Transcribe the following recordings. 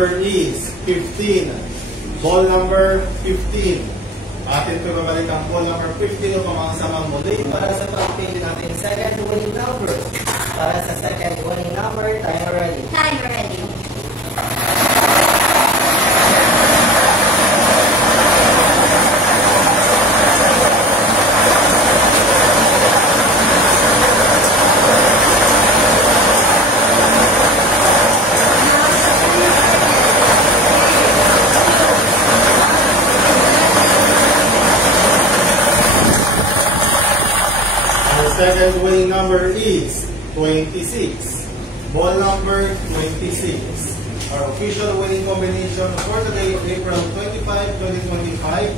number is 15. Ball number 15. Atin ko babalik ang ball number 15 o pamangsamang muli para sa pagpili natin second winning number. Para sa second winning number, timer ready. Timer ready. Second winning number is 26. Ball number 26. Our official winning combination for today, April 25, 2025,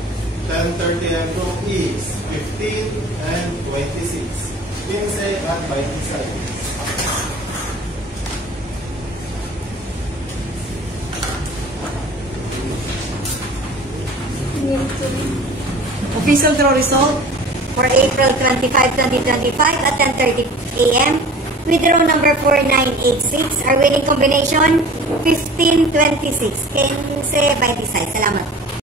10:30 AM is 15 and 26. 15 at 26. Official draw result for April 25, 2025 at 10:30 AM. With row number 4986, our winning combination 1526. 15 by design. Salamat.